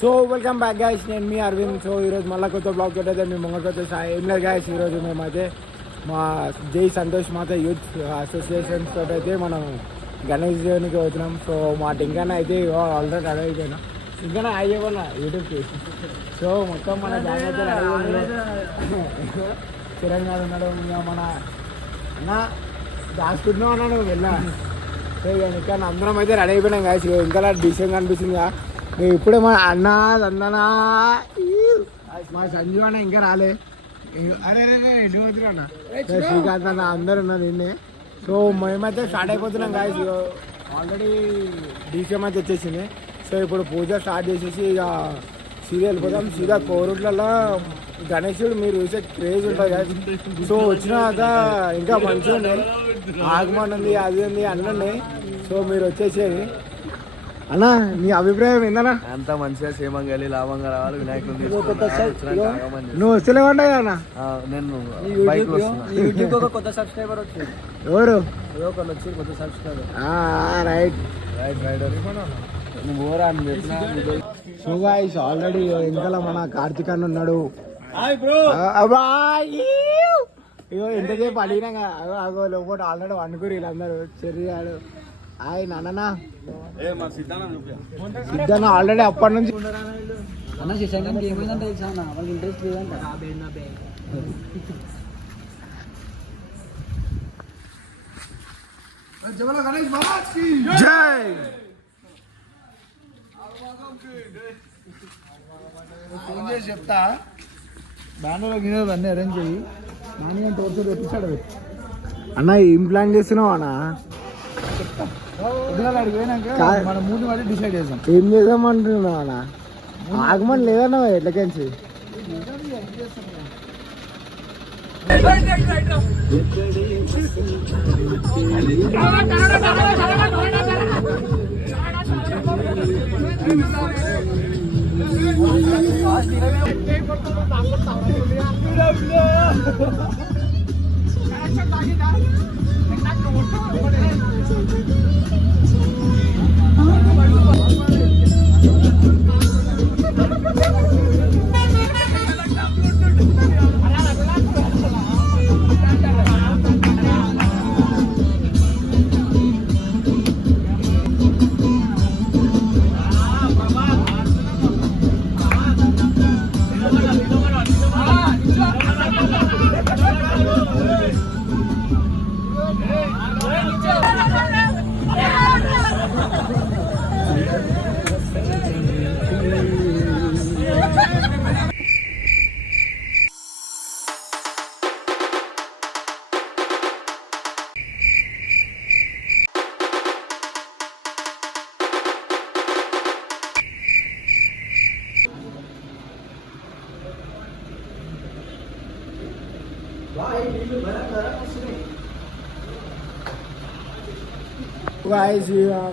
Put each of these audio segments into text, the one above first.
So welcome back guys, నేను మీ Arvind. So ఈరోజు మళ్ళీ కొత్త బ్లాగ్ తోటి మీ ముంగకి వచ్చేసాయి. ఏం లేదు గైస్, ఈరోజు మేమైతే మా జై సంతోష్ మాత యూత్ అసోసియేషన్స్ తోటి అయితే మనం గణేష్ దేవునికి వచ్చినాం. సో మా టింకన్న అయితే ఆల్రెడీ రెడీ అయిపోయినా. టింకన్న అయ్యేవన్నా యూట్యూబ్కి. సో మొత్తం మన గ్యాంగ్ అయితే చిరంగా ఉన్నాడు. ఇంకా మన అన్న దాచుకుంటున్నాం అన్నాడు వెళ్ళా. సో ఇక అందరం అయితే రెడీ అయిపోయినాం గైస్. ఇంకా డిసెంట్ అనిపిస్తుందిగా. ఇప్పుడే మా అన్న అందనా మా సంజు అన్న ఇంకా రాలే. అరే ఎన్ని పోతున్నా అన్న, శ్రీకాంత్ అన్న అందరు ఉన్నారు నిన్నే. సో మేమైతే స్టార్ట్ అయిపోతున్నాం గాయస్. ఆల్రెడీ డీసీఎం అయితే వచ్చేసింది. సో ఇప్పుడు పూజ స్టార్ట్ చేసేసి ఇక సీదా వెళ్ళిపోతాం. సీదా కోరుట్లలో గణేశుడు మీరు చూసే క్రేజ్ ఉంటుంది కదా. సో వచ్చినాక ఇంకా మంచిగా ఉన్నాయి, ఆగమన్ ఉంది, అది ఉంది, అన్నీ ఉన్నాయి. సో మీరు వచ్చేసేది అన్నా, నీ అభిప్రాయం ఏందన్నా? అంతా మంచిగా క్షేమంగా వెళ్ళి లాభంగా రావాలి. వినాయకుడు నువ్వు వస్తలేవంటా అన్న. నేను యూట్యూబ్ ఒక కొత్త సబ్స్క్రైబర్ వచ్చింది. ఎవరు? ఒకళ్ళు వచ్చి కొత్త సబ్స్క్రైబర్. రైట్ రైట్ రైట్ నువ్వు ఓరా అని చెప్పిన. సో గైస్ ఆల్రెడీ వెనకాల మన కార్తిక్ అన్న ఉన్నాడు. ఇగో ఎంతసేపు అడిగినాక అగో లోపల ఆల్రెడీ వండుకురు వీళ్ళందరూ. చెర్రిగాడు హాయ్ నాన్న. సిద్ధన్న ఆల్రెడీ అప్పటి నుంచి అన్న శశాంకానికి ఏమైందంటే తెలుసా అన్న, వాళ్ళకి ఇంట్రెస్ట్ లేదంట. జై ఫోన్ చేసి చెప్తా, బ్యానర్లో గిన్నెలు అన్నీ అరేంజ్ చేయి. నాని అంటే వరుస తెప్పిస్తాడు. అన్న ఏం ప్లాన్ చేస్తున్నావు అన్న? చెప్తా అడిగి పోయినాక మనం మూడు వాటి డిసైడ్ చేద్దాం. ఏం చేద్దామంటున్నావు అన్న? ఆగమని లేదన్నా ఎట్లకెంచి.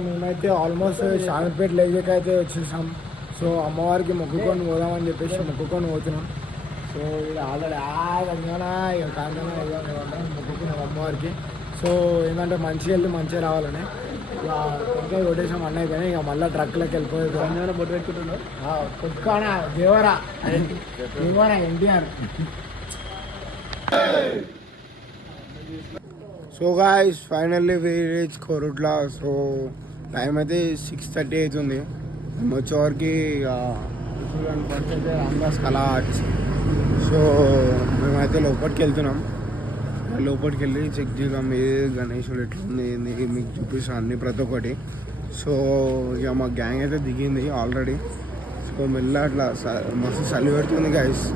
మేమైతే ఆల్మోస్ట్ షాన్పేట్ లేక్ అయితే వచ్చేసాం. సో అమ్మవారికి మొక్కుకొని పోదామని చెప్పేసి మొక్కుకొని పోతున్నాం. సో ఇది ఆల్రెడీ మొక్కుకున్నాం అమ్మవారికి. సో ఏంటంటే మంచిగా వెళ్ళి మంచిగా రావాలని ఇంకా కొట్టేసాం అన్నయ్య. కానీ ఇక మళ్ళీ ట్రక్లోకి వెళ్ళిపోయి బొట్టు పెట్టుకుంటున్నాం. కొట్టుకోనా Devara NTR. So guys finally we reach Korutla. So time అయితే 6:30 అవుతుంది. వచ్చేవరకు ఫస్ట్ అయితే రామదాస్ కళా ఆర్ట్స్. సో మేమైతే లోపలికి వెళ్తున్నాం. లోపలికి వెళ్ళి చెక్ చేద్దాం ఏ గణేశుడు ఎట్లుంది ఏంది మీకు చూపిస్తాను అన్ని ప్రతి ఒక్కటి. సో ఇక మా గ్యాంగ్ అయితే దిగింది ఆల్రెడీ. సో మెల్ల అట్లా మస్తు చలి పెడుతుంది గాయస్.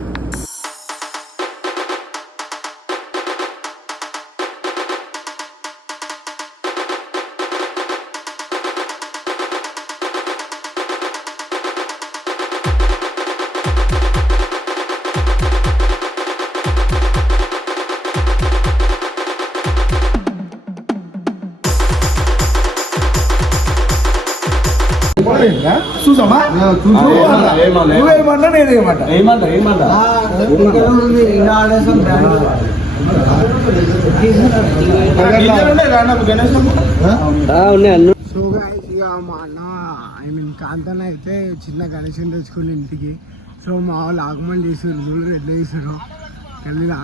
చూసామా నువ్వేమన్నా నేనేమన్నా ఏమన్నా సో గైస్ ఇక మా అన్న ఐ మీన్ కాంతన్న అయితే చిన్న గణేషన్ తెచ్చుకుని ఇంటికి. సో మా వాళ్ళు ఆగమని చేసారు, చూడు రెడ్ చేసారు కలిదా.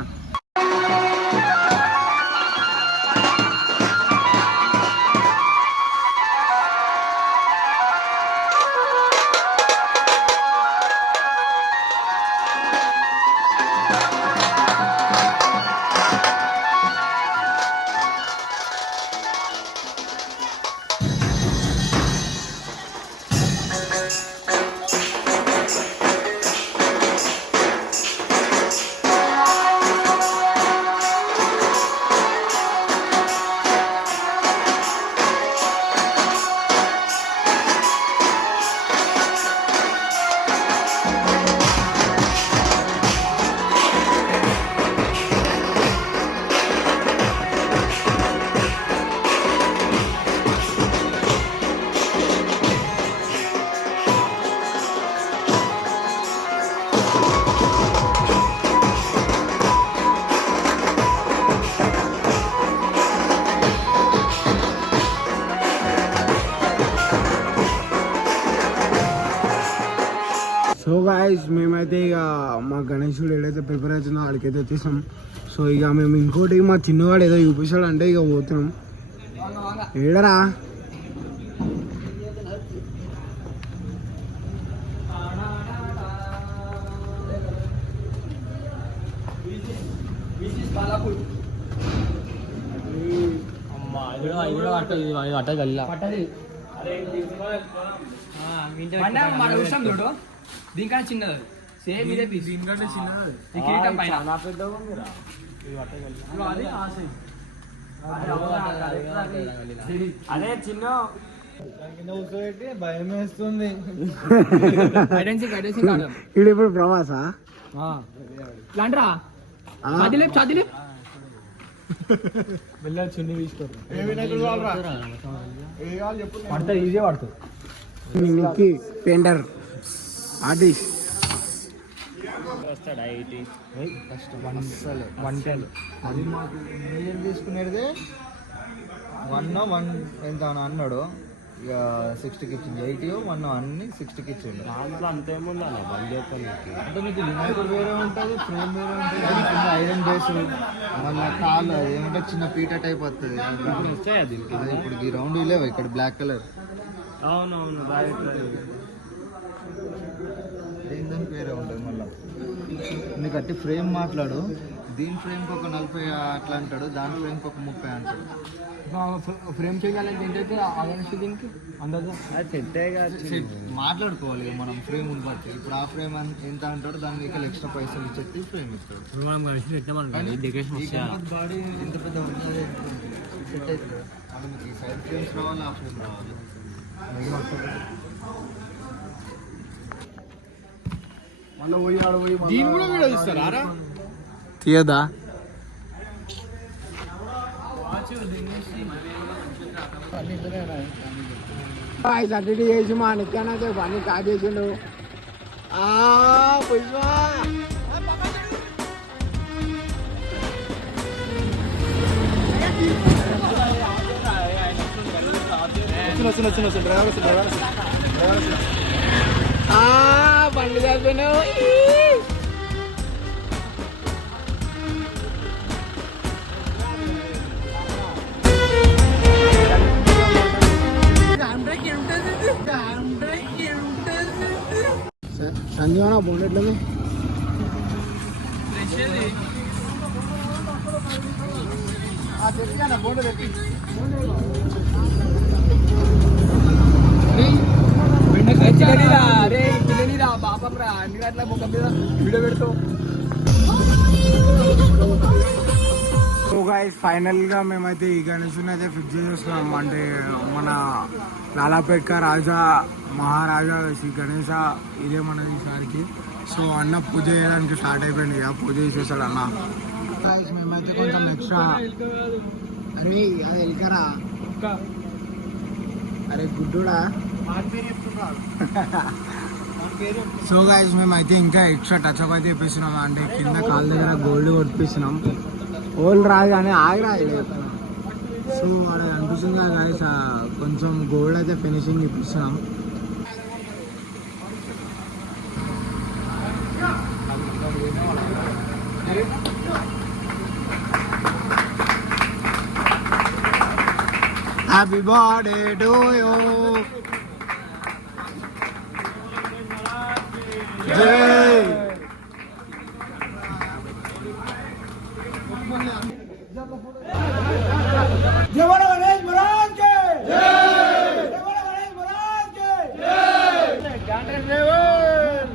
సో గాయస్ మేమైతే ఇక మా గణేశుడు ఏదైతే ప్రిపేర్ అవుతుందో ఆడికైతే వచ్చేసాం. సో ఇక మేము ఇంకోటి మా చిన్నవాడు ఏదో చూపిస్తాడు అంటే ఇక పోతున్నాం. ఏడరా చూడు దీనికన్నా చిన్నది సేమ్ ఇదే పీస్ దీనికంటే చిన్నది ఈ కిరీటం పైన అదే చిన్న భయం వేస్తుంది. ఇది ఇప్పుడు ప్రవాసా లాంట్రా చదిలే చదిలే వెళ్ళాలి చిన్ని తీసుకోరు పడుతుంది ఈజీ పడుతుంది. నిక్కి పెయింటర్ ఆర్టిస్ట్ అది మాకు ఇంజనీర్ తీసుకునేది 1 ఎంత అన్నాడు. ఇక 60కి ఇచ్చింది, 80 1 అన్ని 60కి ఇచ్చిండు. దాంట్లో అంతేముందన్న బండి అంటే మీకు వినాయకుడు వేరే ఉంటుంది, ఫ్రేమ్ వేరే ఉంటుంది, చిన్న ఐరన్ బేస్, మళ్ళీ కాలు ఏమంటే చిన్న పీట టైప్ వస్తుంది. అది ఇప్పుడు ఈ రౌండ్ లేవు ఇక్కడ బ్లాక్ కలర్. అవునవును దేని వేరే ఉంటుంది. మళ్ళీ నీకు అట్టి ఫ్రేమ్ మాట్లాడు, దీని ఫ్రేమ్కి ఒక 40 అట్లా అంటాడు, దాని ఫ్రేమ్కి ఒక 30 అంటాడు. ఫ్రేమ్ చేయాలంటే ఏంటంటే ఆగస్ట్ దీనికి అందదు మాట్లాడుకోవాలి ఇక మనం ఫ్రేమ్ బట్టి. ఇప్పుడు ఆ ఫ్రేమ్ ఎంత అంటాడు, దానికి ఎక్స్ట్రా పైసలు ఇచ్చేది ఫ్రేమ్ ఇస్తాడు. బాడీ ఎంత పెద్ద ఉంటుంది సెట్ అవుతుంది. అప్పుడు మీకు ఈ సైడ్ ఫ్రేమ్స్ రావాలి, ఆ ఫ్రేమ్ రావాలి. దీని కూడా వీడియో ఇస్తారా తీయదా అడ్డి చేసి మా నిత్యానైతే పని కాట్ చేసిండు. పుష్ప బండి చేస్తున్నావు. సంజీవన బోండెట్లది బోండ తెప్పి పాపం రా అన్ని గట్ల ముఖం మీద వీడియో పెడతావు. సో గైస్ ఫైనల్ గా మేమైతే ఈ గణేశుని అయితే ఫిక్స్ చేస్తున్నాం. అంటే మన లాలాపేట్క రాజా మహారాజా శ్రీ గణేశ ఇదే మన ఈసారికి. సో అన్న పూజ చేయడానికి స్టార్ట్ అయిపోయింది, పూజ చేసేసాడు అన్న. మేమైతే కొంచెం ఎక్స్ట్రా అరే అది వెళ్ళకరా అరే గుడ్డుడా. సో గైస్ మేమైతే ఇంకా ఎక్స్ట్రా టచ్ అప్ అయితే ఇప్పిస్తున్నాం. అంటే కింద కాళ్ళ దగ్గర గోల్డ్ కొట్టిస్తున్నాం. ఓళ్ళు రాదు కానీ ఆగిరా సో అది అనిపిస్తుంది కదా guys, కొంచెం గోల్డ్ అయితే ఫినిషింగ్ ఇప్పిస్తున్నాం. Happy birthday to you. జై జవన గణేష్ మహారాజ్ కే జై. జవన గణేష్ మహారాజ్ కే జై. గాండ్రే రేవన్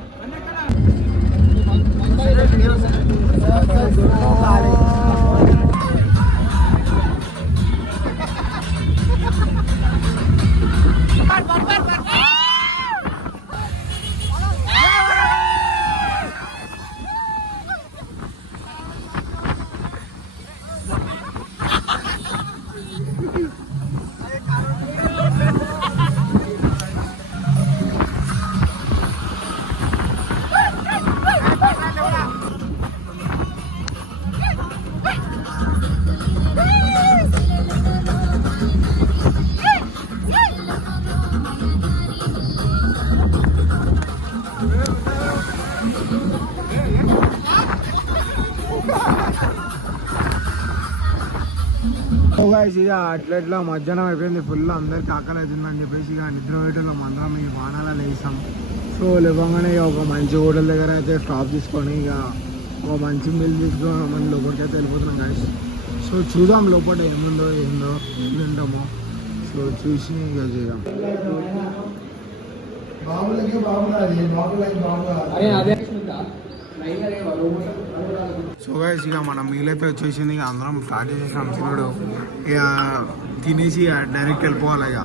ఇక అట్లెట్లా మధ్యాహ్నం అయిపోయింది, ఫుల్ అందరికి ఆకలి అవుతుందని చెప్పేసి ఇక నిద్ర వేయటంలో అందరం ఈ వానాలు వేసాం. సో లేవగానే ఇక ఒక మంచి హోటల్ దగ్గర అయితే స్టాప్ తీసుకొని ఇక ఒక మంచి మీల్ తీసుకొని మన లోపలికి అయితే వెళ్ళిపోతున్నాం గాయస్. సో చూద్దాం లోపల ఏముందో ఏందో తింటామో, సో చూసి ఇక చేద్దాం. సో గైస్ ఇక మన మీల్ అయితే వచ్చేసింది, ఇక అందరం స్టార్ట్ చేసేసాం తినడు. ఇక తినేసి డైరెక్ట్ వెళ్ళిపోవాలి ఇక.